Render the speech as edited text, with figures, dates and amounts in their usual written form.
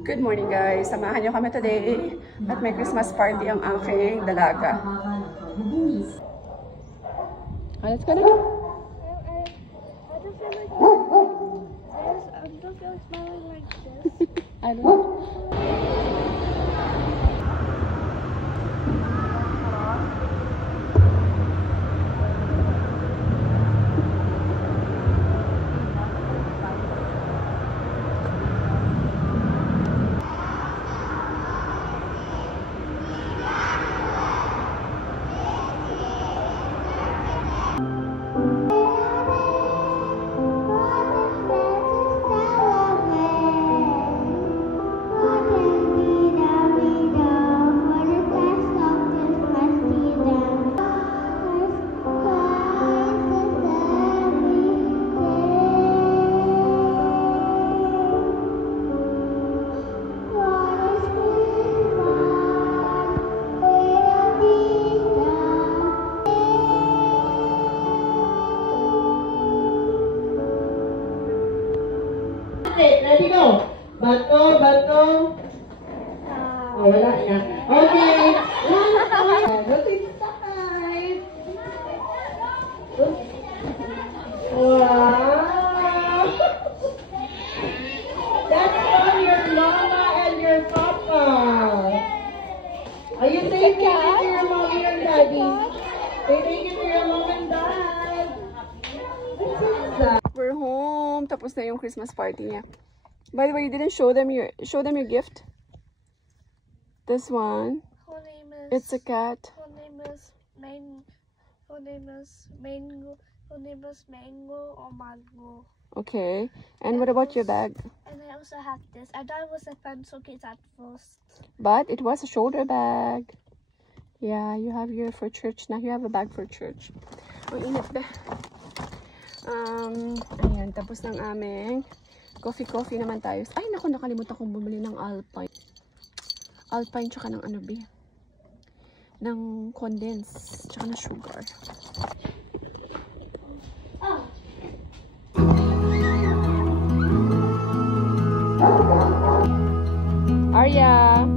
Good morning guys! Samahan niyo kami today at may Christmas party ang aking dalaga. Let's go na. I don't feel like I don't feel like smiling like this. I don't know. Ready, go! Bato. Oh, wala na. Okay. Rotate sa side. Wow! That's from your mama and your papa. Are you taking it to your mommy and daddy? They take it to your mom and dad. We're home. Tapos na yung Christmas party niya. By the way, you didn't show them your gift. This one. Her name is. It's a cat. Her name is Mango. Her name is Mango or Mango. Okay. And what about your bag? And I also have this. I thought it was a pencil case at first. But it was a shoulder bag. Yeah, you have your for church. Now you have a bag for church. Ang init ba? Ayan, tapos ng aming coffee naman tayo. Ay, naku, nakalimutan kong bumili ng Alpine. Alpine, tsaka ng ano ba? Ng condense, tsaka ng sugar. Oh. Arya!